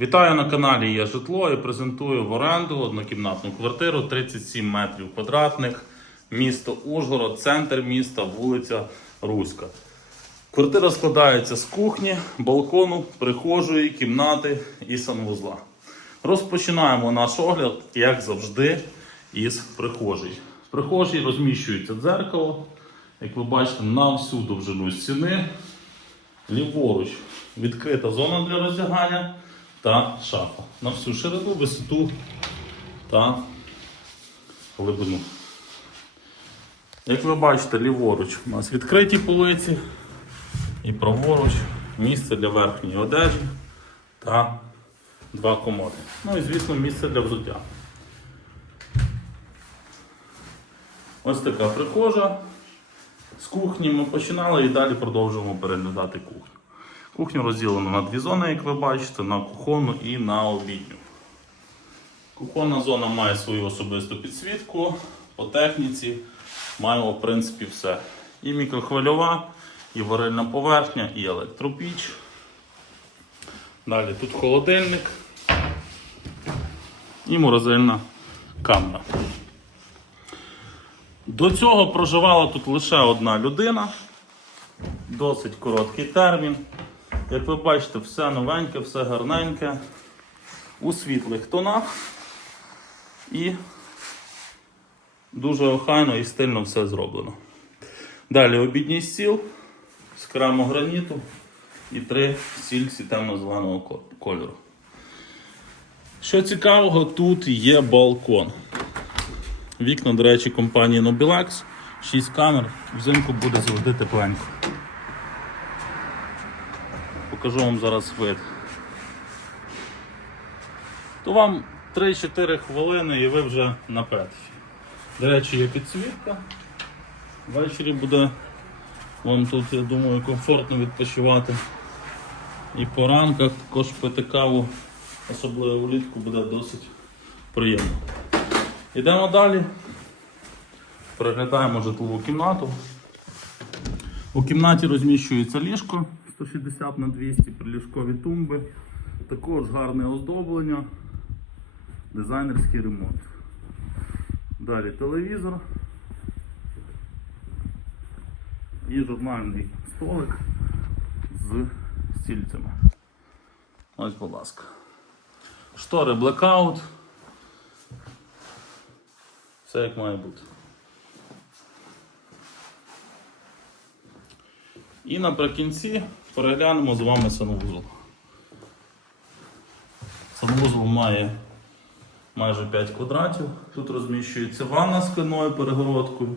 Вітаю на каналі Є житло і презентую в оренду однокімнатну квартиру 37 метрів квадратних, місто Ужгород, центр міста, вулиця Руська. Квартира складається з кухні, балкону, прихожої, кімнати і санвузла. Розпочинаємо наш огляд, як завжди, із прихожої. В прихожій розміщується дзеркало, як ви бачите, на всю довжину стіни. Ліворуч відкрита зона для роздягання та шафа. На всю ширину, висоту та глибину. Як ви бачите, ліворуч у нас відкриті полиці і праворуч місце для верхньої одежі та два комоди. Ну і звісно місце для взуття. Ось така прихожа. З кухні ми починали і далі продовжуємо переглядати кухню. Кухню розділено на дві зони, як ви бачите, на кухонну і на обідню. Кухонна зона має свою особисту підсвітку. По техніці маємо в принципі все. І мікрохвильова, і варильна поверхня, і електропіч. Далі тут холодильник і морозильна камера. До цього проживала тут лише одна людина. Досить короткий термін. Як ви бачите, все новеньке, все гарненьке, у світлих тонах. І дуже охайно і стильно все зроблено. Далі обідній стіл з керамограніту і три сільці темно-зеленого кольору. Що цікавого, тут є балкон. Вікна, до речі, компанії Nobilex, 6 камер, взимку буде завжди тепленько. Покажу вам зараз вид. То вам 3-4 хвилини і ви вже на петфі. До речі, є підсвітка. Ввечері буде вам тут, я думаю, комфортно відпочивати. І по ранках також пити каву, особливо влітку, буде досить приємно. Йдемо далі. Переглядаємо житлову кімнату. У кімнаті розміщується ліжко 160 на 200 приліжкові тумби. Також гарне оздоблення, дизайнерський ремонт. Далі телевізор і журнальний столик з стільцями. Ось, будь ласка. Штори блекаут. Все як має бути. І наприкінці переглянемо з вами санвузол. Санвузол має майже 5 квадратів. Тут розміщується ванна з клиною перегородкою,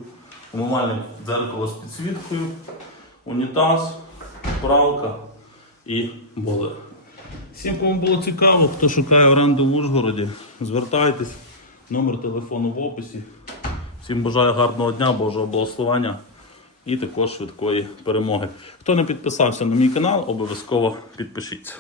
умивальне дзеркало з підсвіткою, унітаз, пралка і бойлер. Всім, кому було цікаво, хто шукає оренду в Ужгороді, звертайтесь, номер телефону в описі. Всім бажаю гарного дня, Божого благословення і також швидкої перемоги. Хто не підписався на мій канал, обов'язково підпишіться.